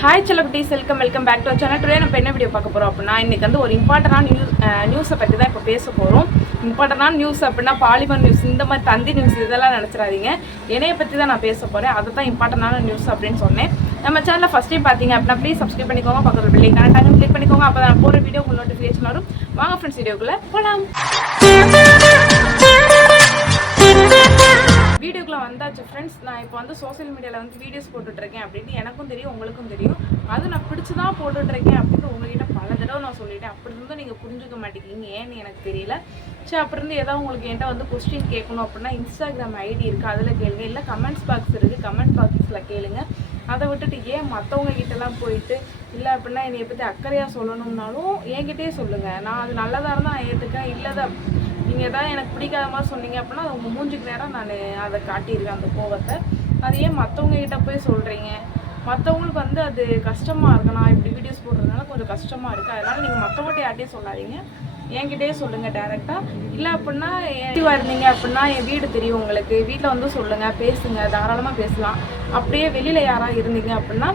Hi celebrities welcome welcome back to channel today நம்ம என்ன video பார்க்க போகிறோம் அப்படின்னா இன்றைக்கி வந்து ஒரு இம்பார்ட்டண்டான நியூஸ் நியூஸை பற்றி தான் இப்போ பேச போகிறோம் இம்பார்ட்டண்டான நியூஸ் அப்படின்னா பாலிமர் நியூஸ் இந்த மாதிரி தந்தி நியூஸ் இதெல்லாம் நினச்சிடாதீங்க. என்னைய பற்றி தான் நான் பேச போகிறேன் அதை தான் இம்பார்ட்டண்டான நியூஸ் அப்படின்னு சொன்னேன். நம்ம சேனலில் ஃபஸ்ட் டைம் பார்த்தீங்க அப்படின்னா ப்ளீஸ் சப்ஸ்கிரைப் பண்ணிக்கோங்க. பக்கத்தில் பிள்ளை கரெக்டாக கிளிக் பண்ணிக்கோங்க. அப்போ நான் போகிற வீடியோ உங்களுக்கு நோட்டிஃபிகேஷன் வரும். வாங்க ஃப்ரெண்ட்ஸ் வீடியோக்குள்ளே போகலாம் வந்தாச்சு. ஃப்ரெண்ட்ஸ் நான் இப்போ வந்து சோசியல் மீடியாவில் வந்து வீடியோஸ் போட்டுட்ருக்கேன் அப்படின்னு எனக்கும் தெரியும் உங்களுக்கும் தெரியும். அது நான் பிடிச்சி தான் போட்டுட்ருக்கேன் அப்படின்னு உங்ககிட்ட பல தடவை நான் சொல்லிட்டேன். அப்படி இருந்தும் நீங்கள் புரிஞ்சுக்க மாட்டேங்கிங்க ஏன்னு எனக்கு தெரியல. சரி அப்படி இருந்து ஏதாவது உங்களுக்கு என்கிட்ட வந்து கொஸ்டின் கேட்கணும் அப்படின்னா இன்ஸ்டாகிராம் ஐடி இருக்குது அதில் கேளுங்க. இல்லை கமெண்ட்ஸ் பாக்ஸ் இருக்குது கமெண்ட் பாக்ஸில் கேளுங்க. அதை விட்டுட்டு ஏன் மற்றவங்க கிட்டலாம் போயிட்டு இல்லை அப்படின்னா என்னை பற்றி அக்கறையாக சொல்லணும்னாலும் என்கிட்டயே சொல்லுங்கள் நான் அது நல்லதாக இருந்தால் நான் ஏற்றுக்கேன் இல்லை நீங்கள் ஏதாவது எனக்கு பிடிக்காத மாதிரி சொன்னீங்க அப்படின்னா அது உங்கள் மூஞ்சுக்கு நேரம் நான் அதை காட்டியிருக்கேன் அந்த கோவத்தை. அது ஏன் மற்றவங்க கிட்ட போய் சொல்கிறீங்க மற்றவங்களுக்கு வந்து அது கஷ்டமாக இருக்கு. நான் இப்படி வீடியோஸ் போடுறதுனால கொஞ்சம் கஷ்டமாக இருக்குது அதனால் நீங்கள் மற்றவங்கள்ட்ட யார்ட்டையும் சொல்லாதீங்க. என்கிட்டயே சொல்லுங்கள் டேரெக்டாக இல்லை அப்படின்னா எப்படி இருந்தீங்க அப்படின்னா என் வீடு தெரியும் உங்களுக்கு. வீட்டில் வந்து சொல்லுங்கள் பேசுங்க. தாராளமாக பேசலாம். அப்படியே வெளியில் யாராக இருந்தீங்க அப்படின்னா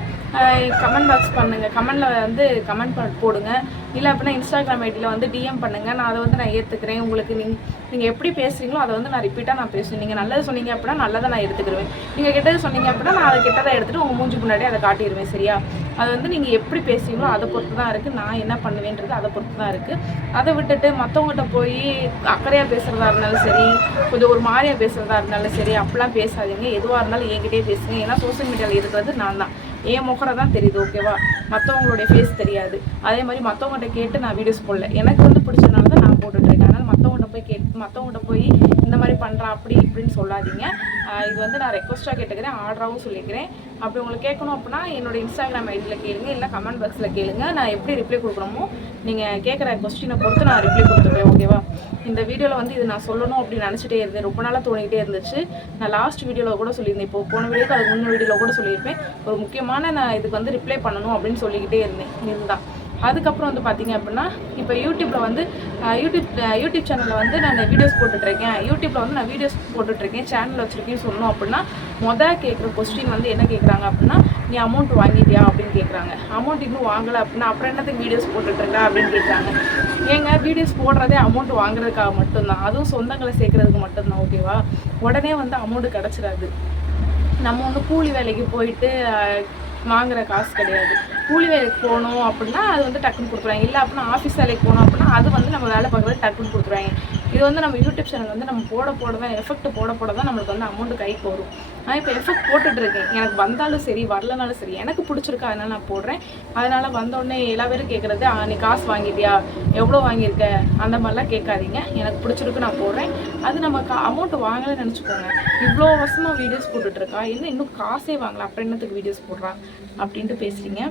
கமெண்ட் பாக்ஸ் பண்ணுங்கள் கமெண்டில் வந்து கமெண்ட் போடுங்க. இல்லை அப்படின்னா இன்ஸ்டாகிராம் ஐடியில் வந்து டிஎம் பண்ணுங்கள் நான் அதை வந்து நான் ஏற்றுக்கிறேன் உங்களுக்கு நீங்கள் நீங்கள் எப்படி பேசுகிறீங்களோ அதை வந்து நான் ரிப்பீட்டாக நான் பேசுவேன். நீங்கள் நல்லது சொன்னீங்க அப்படின்னா நல்லதை நான் எடுத்துக்கிடுவேன் நீங்கள் கெட்டது சொன்னீங்க அப்படின்னா நான் அதை கெட்டதை எடுத்துகிட்டு உங்கள் மூஞ்சி முன்னாடி அதை காட்டிடுவேன் சரியா? அது வந்து நீங்கள் எப்படி பேசுகிறீங்களோ அதை பொறுத்து தான் இருக்குது நான் என்ன பண்ணுவேன்றது அதை பொறுத்து தான் இருக்குது அதை விட்டுட்டு மற்றவங்ககிட்ட போய் அக்கறையாக பேசுகிறதா இருந்தாலும் சரி கொஞ்சம் ஒரு மாதிரியாக பேசுகிறதா இருந்தாலும் சரி அப்படிலாம் பேசாதீங்க. எதுவாக இருந்தாலும் என்கிட்டே பேசுங்க. ஏன்னா சோஷியல் மீடியாவில் இருக்கிறது நான் தான் என் முகரை தான் தெரியுது ஓகேவா மற்றவங்களுடைய ஃபேஸ் தெரியாது. அதே மாதிரி மற்றவங்ககிட்ட கேட்டு நான் வீடியோஸ் போடல. எனக்கு வந்து பிடிச்சதுனால தான் நான் போட்டுட்ருக்கேன் மற்றவங்கள்ட்ட போய் கேட் மற்றவங்கள்ட்ட போய் இந்த மாதிரி பண்ணுறான் அப்படி இப்படின்னு சொல்லாதீங்க. இது வந்து நான் ரெக்வஸ்ட்டாக கேட்டுக்கிறேன் ஆர்டராகவும் சொல்லிக்கிறேன். அப்படி உங்களுக்கு கேட்கணும் அப்படின்னா என்னோட இன்ஸ்டாகிராம் ஐடியில் கேளுங்க இல்லை கமெண்ட் பாக்ஸில் கேளுங்க. நான் எப்படி ரிப்ளை கொடுக்கணுமோ நீங்கள் கேட்குற கொஸ்டினை பொறுத்து நான் ரிப்ளை கொடுத்துருவேன் ஓகேவா இந்த வீடியோவில் வந்து இது நான் சொல்லணும் அப்படின்னு நினச்சிட்டே இருந்தேன். ரொம்ப நாளாக தோணிக்கிட்டே இருந்துச்சு. நான் லாஸ்ட் வீடியோவில் கூட சொல்லியிருந்தேன். இப்போ போன வீடியோக்கு அது முன்ன வீடியோவில் கூட சொல்லியிருப்பேன். ஒரு முக்கியமான நான் இதுக்கு வந்து ரிப்ளை பண்ணணும் அப்படின்னு சொல்லிக்கிட்டே இருந்தேன். இதுதான். அதுக்கப்புறம் வந்து பார்த்தீங்க அப்படின்னா இப்போ யூடியூப்பில் வந்து யூடியூப் யூடியூப் சேனலில் வந்து நான் வீடியோஸ் போட்டுட்ருக்கேன். யூடியூப்பில் வந்து நான் வீடியோஸ் போட்டுட்ருக்கேன். சேனல் வச்சுருக்கேன்னு சொல்லணும் அப்படின்னா மொதல் கேட்குற கொஸ்டின் வந்து என்ன கேட்குறாங்க அப்படின்னா நீ அமௌண்ட் வாங்கிட்டியா? அப்படின்னு கேட்குறாங்க. அமௌண்ட் இன்னும் வாங்கலை அப்படின்னா அப்புறம் என்னத்துக்கு வீடியோஸ் போட்டுட்ருக்க? அப்படின்னு கேட்குறாங்க. ஏங்க வீடியோஸ் போடுறதே அமௌண்ட் வாங்குறதுக்காக மட்டும்தான். அதுவும் சொந்தங்களை சேர்க்குறதுக்கு மட்டும்தான் ஓகேவா உடனே வந்து அமௌண்ட்டு கிடச்சிடாது. நம்ம வந்து கூலி வேலைக்கு போயிட்டு வாங்குற காசு கிடையாது. கூலி வேலைக்கு போகணும் அப்படின்னா அது வந்து டக்குன்னு கொடுத்துருவாங்க. இல்லை அப்படின்னா ஆஃபீஸ் வேலைக்கு போகணும் அப்படின்னா அது வந்து நம்ம வேலை பார்க்குறது டக்குன்னு கொடுத்துருவாங்க. இது வந்து நம்ம யூடியூப் சேனல் வந்து நம்ம போட போட தான் எஃபெக்ட் போட போட தான் நம்மளுக்கு வந்து அமௌண்ட் கைக்கு வரும் நான் இப்போ எஃபெக்ட் போட்டுட்டு இருக்கேன் எனக்கு வந்தாலும் சரி வரலனாலும் சரி எனக்கு பிடிச்சிருக்கா அதனால நான் போடுறேன். அதனால வந்தோடனே எல்லா பேரும் கேட்குறது நீ காசு வாங்கிட்டியா? எவ்வளோ வாங்கியிருக்க? அந்த மாதிரிலாம் கேட்காதீங்க. எனக்கு பிடிச்சிருக்கு நான் போடுறேன். அது நம்ம கா அமௌண்ட் வாங்கலைன்னு நினச்சிக்கோங்க. இவ்வளோ வருஷமாக வீடியோஸ் போட்டுட்ருக்கா என்ன இன்னும் காசே வாங்கலாம் அப்புறம் என்னத்துக்கு வீடியோஸ் போடுறான் அப்படின்ட்டு பேசுகிறீங்க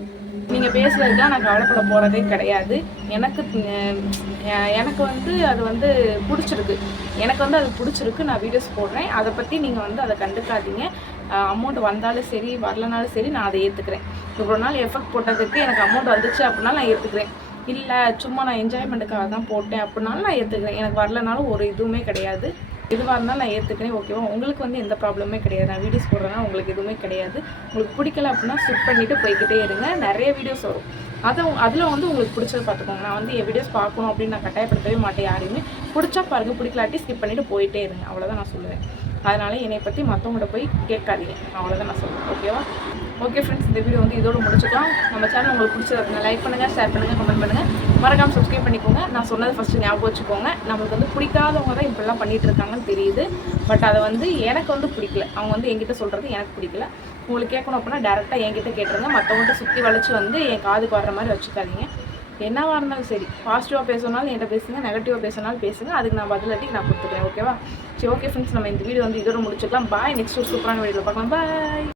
நீங்கள் பேசுகிறதுக்குலாம் நான் கவலைப்பட போகிறதே கிடையாது. எனக்கு எனக்கு வந்து அது வந்து பிடிச்சிருக்கு. எனக்கு வந்து அது பிடிச்சிருக்கு. நான் வீடியோஸ் போடுறேன். அதை பற்றி நீங்கள் வந்து அதை கண்டுக்காதீங்க. அமௌண்ட் வந்தாலும் சரி வரலனாலும் சரி நான் அதை ஏற்றுக்கிறேன் இவ்வளோ நாள் எஃபெக்ட் போட்டதுக்கு எனக்கு அமௌண்ட் வந்துச்சு அப்படின்னா நான் ஏற்றுக்கிறேன் இல்லை சும்மா நான் என்ஜாய்மெண்ட்டுக்காக தான் போட்டேன் அப்படின்னாலும் நான் ஏற்றுக்கிறேன் எனக்கு வரலனாலும் ஒரு இதுவுமே கிடையாது. எதுவாக இருந்தாலும் நான் ஏற்றுக்கிறேன் ஓகேவா உங்களுக்கு வந்து எந்த ப்ராப்ளமே கிடையாது. நான் வீடியோஸ் போடுறேன்னா உங்களுக்கு எதுவுமே கிடையாது. உங்களுக்கு பிடிக்கல அப்படின்னா ஸ்கிப் பண்ணிவிட்டு போய்கிட்டே இருங்க. நிறைய வீடியோஸ் வரும். அதை அதில் வந்து உங்களுக்கு பிடிச்சது பார்த்துக்கோங்க நான் வந்து என் வீடியோஸ் பார்க்கணும் அப்படின்னு நான் கட்டாயப்படுத்தவே மாட்டேன் யாரையுமே. பிடிச்சா பாருங்கள் பிடிக்கலாட்டி ஸ்கிப் பண்ணிவிட்டு போயிட்டே இருங்க. அவ்வளோதான் நான் சொல்லுவேன். அதனால் என்னை பற்றி மற்றவங்கள்ட்ட போய் கேட்காதீங்க. அவ்வளோதான் நான் சொல்லுவேன் ஓகேவா ஓகே ஃப்ரெண்ட்ஸ் இந்த வீடியோ வந்து இதோட முடிச்சுக்கலாம் நம்ம சேனல் உங்களுக்கு பிடிச்சது லைக் பண்ணுங்கள் ஷேர் பண்ணுங்கள் கமெண்ட் பண்ணுங்கள் மறக்காமல் சப்ஸ்கிரைப் பண்ணிக்கோங்க. நான் சொன்னது ஃபஸ்ட்டு ஞாபகம் வச்சுக்கோங்க. நம்மளுக்கு வந்து பிடிக்காதவங்க தான் இப்படிலாம் பண்ணிகிட்டு இருக்காங்கன்னு தெரியுது. பட் அதை வந்து எனக்கு வந்து பிடிக்கல. அவங்க வந்து எங்கிட்ட சொல்கிறது எனக்கு பிடிக்கல. உங்களுக்கு கேட்கணும் அப்படின்னா டேரெக்டாக என்கிட்ட கேட்டுருங்க. மற்றவங்கள்ட்ட சுற்றி வளைச்சி வந்து என் காதுக்கு வர்ற மாதிரி வச்சுக்காதீங்க. என்னவாக இருந்தாலும் சரி. பாசிட்டிவாக பேசினாலும் என்கிட்ட பேசுங்க நெகட்டிவாக பேசினாலும் பேசுங்க. அதுக்கு நான் பதிலாட்டி நான் கொடுத்துக்கிறேன் ஓகேவா சரி ஓகே ஃப்ரெண்ட்ஸ் நம்ம இந்த வீடியோ வந்து இதோட முடிச்சுக்கலாம் பாய் நெக்ஸ்ட் ஒரு சூப்பரான வீடியோவில் பார்க்கலாம். பாய்